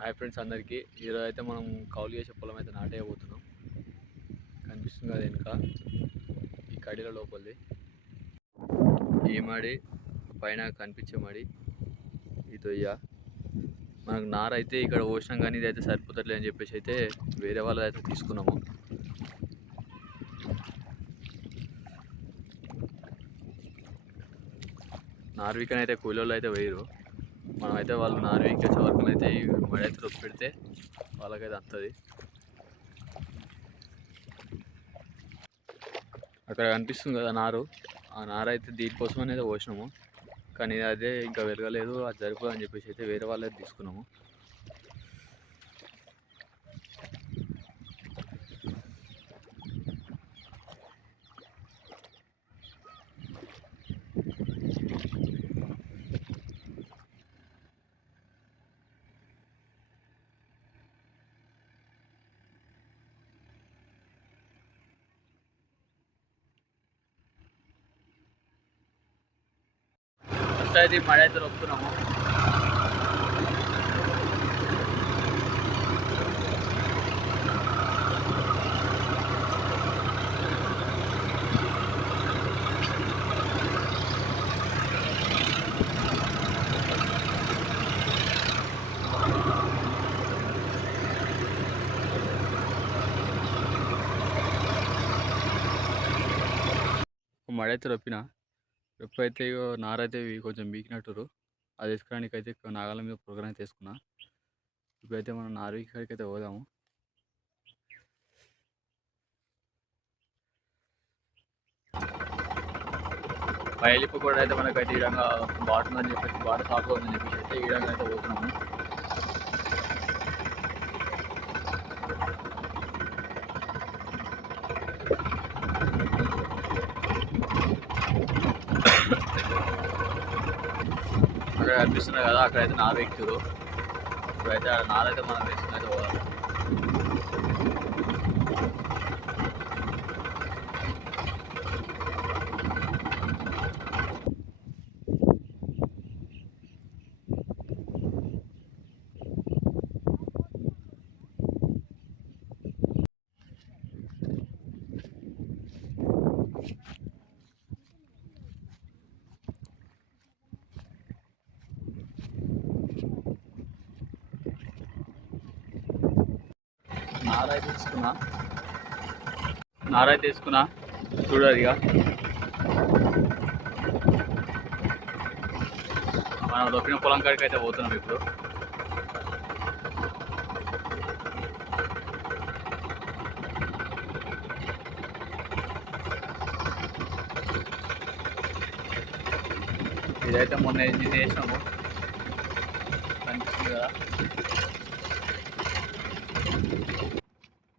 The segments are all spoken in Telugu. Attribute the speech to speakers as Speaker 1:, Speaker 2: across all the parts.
Speaker 1: హాయ్ ఫ్రెండ్స్ అందరికీ. ఈరోజు అయితే మనం కౌలు చేసే పొలం అయితే నాటేయబోతున్నాం. కనిపిస్తుంది కదా వెనుక. ఈ కడీల లోపలిది. ఈ మడి పైన కనిపించే మడి. ఈ తొయ్య. మనకు నార అయితే ఇక్కడ పోసినాం కానీ ఇది అయితే సరిపోతట్లే అని చెప్పేసి అయితే వేరే వాళ్ళది అయితే తీసుకున్నాము. నార్వికన్ అయితే కూలీలు అయితే వేయరు. మనమైతే వాళ్ళు నార్వేకి వచ్చే వరకు అయితే ఈ రొప్పి పెడితే వాళ్ళకైతే వస్తుంది అక్కడ కనిపిస్తుంది కదా నారు. ఆ నారు అయితే దీనికోసం అనేది పోసినాము. కానీ అదే ఇంకా వెరగలేదు అది సరిపోదు అని చెప్పేసి అయితే వేరే వాళ్ళది తీసుకున్నాము. ఫస్ట్ అయితే ఈ మడి అయితే రొప్పుతున్నాము ఎప్పుడైతే అయితే అయితే నారైతే కొంచెం బీకినట్టురు అది వేసుకోవడానికి అయితే నాగాల మీద ప్రోగ్రామ్ అయితే వేసుకున్నా ఇప్పుడైతే మనం నార్వీక్ కాడికి అయితే పోదాము బయలిపు కూడా అయితే మనకైతే ఈ విధంగా బాట ఉందని చెప్పేసి బాట సాగు ఉందని చెప్పేసి అయితే ఈ విధంగా అయితే పోతున్నాము. కనిపిస్తున్నాయి కదా అక్కడైతే నారు ఎక్కుతారు ఇప్పుడైతే ఆ నారైతే మనం వేసుకుని అయితే పోదాం నారాయి తీసుకున్నా. నారాయి తీసుకున్నా. చూడాలి ఇక మనం దొప్పిన పొలం కాడికి అయితే పోతున్నాం ఇప్పుడు. ఇదైతే మొన్న నిన్న చేసినాము. కనిపిస్తుంది కదా.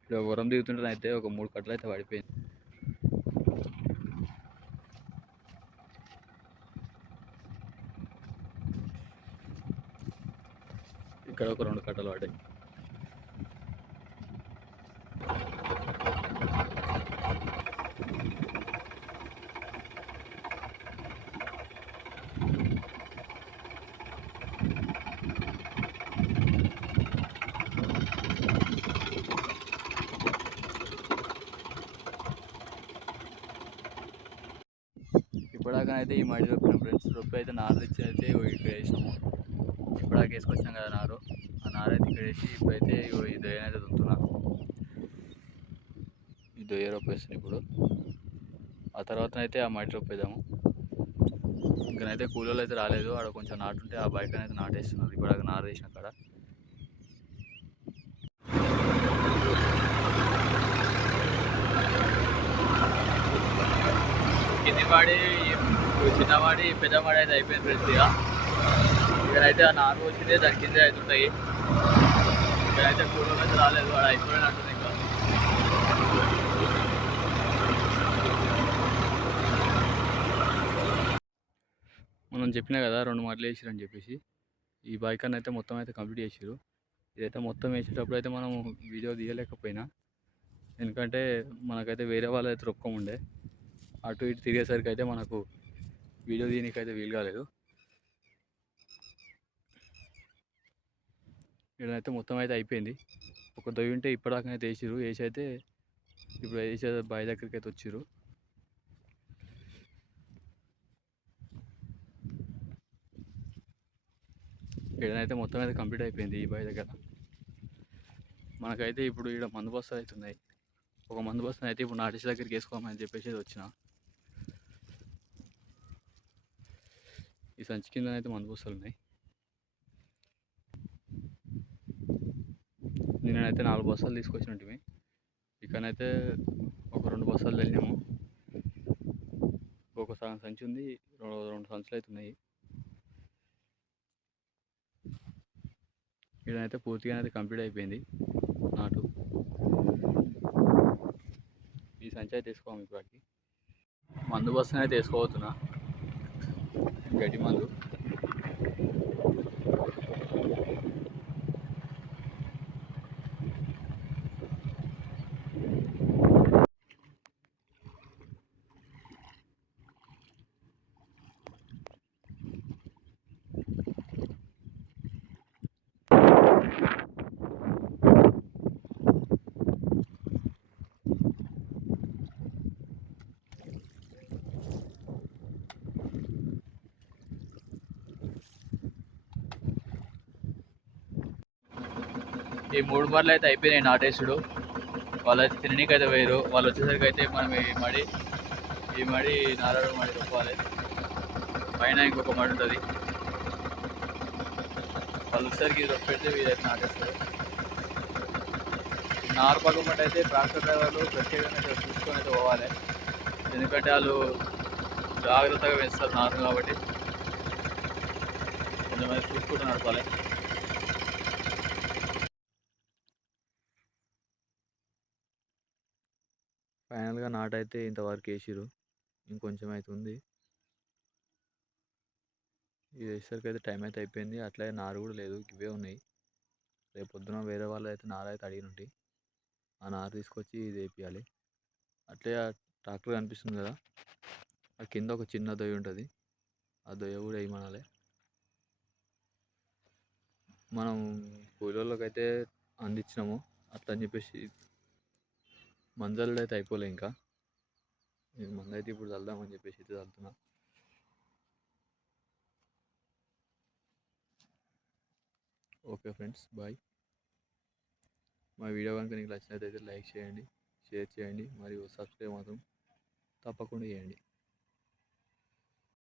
Speaker 1: ఇప్పుడు వరం దిగుతుంటే అయితే ఒక మూడు కట్టలు అయితే పడిపోయింది. ఇక్కడ ఒక రెండు కట్టలు పడ్డాయి. ఇప్పటిదాకా ఈ మడి రొప్పిన ఫ్రెండ్స్ రొప్పి అయితే నారు తెచ్చి అయితే ఇక్కడ వేసినాము. ఇప్పటిదాకా వేసుకొచ్చాం కదా నారు. ఆ నారు అయితే ఇక్కడ వేసి ఇప్పుడైతే ఈ దొయ్యనైతే అయితే దుంతున్నా. ఈ దొయ్య రొప్పి వేస్తుంది ఇప్పుడు. ఆ తర్వాత అయితే ఆ మడి రొప్పి వేద్దాము ఇంకనైతే కూలీలు అయితే రాలేదు. ఆడ కొంచెం నాటుంటే ఆ బైక్ అయితే నాటేస్తున్నారు. ఇప్పుడు నారు వేసిన అక్కడ కింది వాడి చిన్నవాడి పెద్దవాడి అయితే అయిపోయింది ఫ్రెండ్స్ ఇక. ఇక్కడైతే ఆ నారు వచ్చింది దాని కింద అవుతుంటాయి. ఇక్కడైతే కూలీలు అయితే రాలేదు వాడు అయిపోయినట్టుంది ఇంకా. మనం చెప్పినా కదా రెండు మాటలు వేసిరని చెప్పేసి. ఈ బైక్ అని అయితే మొత్తం అయితే కంప్లీట్ చేసిరు ఇదైతే మొత్తం వేసేటప్పుడు అయితే మనం వీడియో తీయలేకపోయినా. ఎందుకంటే మనకైతే వేరే వాళ్ళు అయితే రొక్కం ఉండే. అటు ఇటు తిరిగేసరికి అయితే మనకు వీడియో దీనికైతే వీలు కాలేదు. ఈడనైతే మొత్తం అయితే అయిపోయింది. ఒక దొయ్యి ఉంటే ఇప్పటిదాకానైతే వేసిర్రు వేసి అయితే ఇప్పుడు వేసే బావి దగ్గరికి అయితే వచ్చిర్రు. ఈడనైతే మొత్తం అయితే కంప్లీట్ అయిపోయింది ఈ బావి దగ్గర. మనకైతే ఇప్పుడు ఈడ మందు బస్తాలు అయితే ఉన్నాయి. ఒక మందు బస్తాను అయితే ఇప్పుడు నాటేసి దగ్గరికి వేసుకోమని చెప్పేసి వచ్చిన. సంచి కింద అయితే మందు ఉన్నాయి నేనైతే నాలుగు బస్తాలు తీసుకొచ్చినట్టువి. ఇక్కడనైతే ఒక రెండు బస్తాలు వెళ్ళాము ఒక సగం సంచి ఉంది రెండు సంచులు అయితే ఉన్నాయి ఇదైతే పూర్తిగా అయితే కంప్లీట్ అయిపోయింది నాటు. ఈ సంచి అయితే తీసుకోవాలి ఇప్పటికి మందు బస్తాను అయితే వేసుకోబోతున్నా. గడ్డి ఈ మూడు మార్లు అయితే అయిపోయినాయి నాటేసుడు వాళ్ళు అయితే తిననీకి అయితే వేయరు వాళ్ళు వచ్చేసరికి అయితే మనం ఈ మడి ఈ మడి నారాయణ మడి తప్పాలి పైన ఇంకొక మడి ఉంటుంది. వాళ్ళు వచ్చేసరికి ఇది పెడితే వీరైతే నాటేస్తారు నారు మట్టి అయితే ట్రాక్టర్ డ్రైవర్లు ప్రత్యేకంగా చూసుకొని అయితే పోవాలి. ఎందుకంటే వాళ్ళు జాగ్రత్తగా వేస్తారు నారు కాబట్టి. కొంతమంది చూసుకుంటూ నడపాలి ఫైనల్గా నాటు అయితే ఇంతవరకు వేసిరు ఇంకొంచెం అయితే ఉంది ఇది వేసేసరికి అయితే టైం అయితే అయిపోయింది. అట్లే నారు కూడా లేదు. ఇవే ఉన్నాయి. రేపు పొద్దున వేరే వాళ్ళు అయితే నారు అయితే అడిగినుంటి ఆ నారు తీసుకొచ్చి ఇది వేపియాలి అట్లే ఆ ట్రాక్టర్ కనిపిస్తుంది కదా. ఆ కింద ఒక చిన్న దొయ్య ఉంటుంది. ఆ దొయ్య కూడా వేయమనాలి. మనం కూలోళ్ళకి అయితే అందించినాము అట్లా అని చెప్పేసి మందలు అయితే అయిపోలే ఇంకా. నేను మంద అయితే ఇప్పుడు చల్దామని చెప్పేసి అయితే చల్లుతున్నా ఓకే ఫ్రెండ్స్ బాయ్. మా వీడియో కనుక నీకు నచ్చినట్టయితే లైక్ చేయండి షేర్ చేయండి మరియు సబ్స్క్రైబ్ మాత్రం తప్పకుండా చేయండి.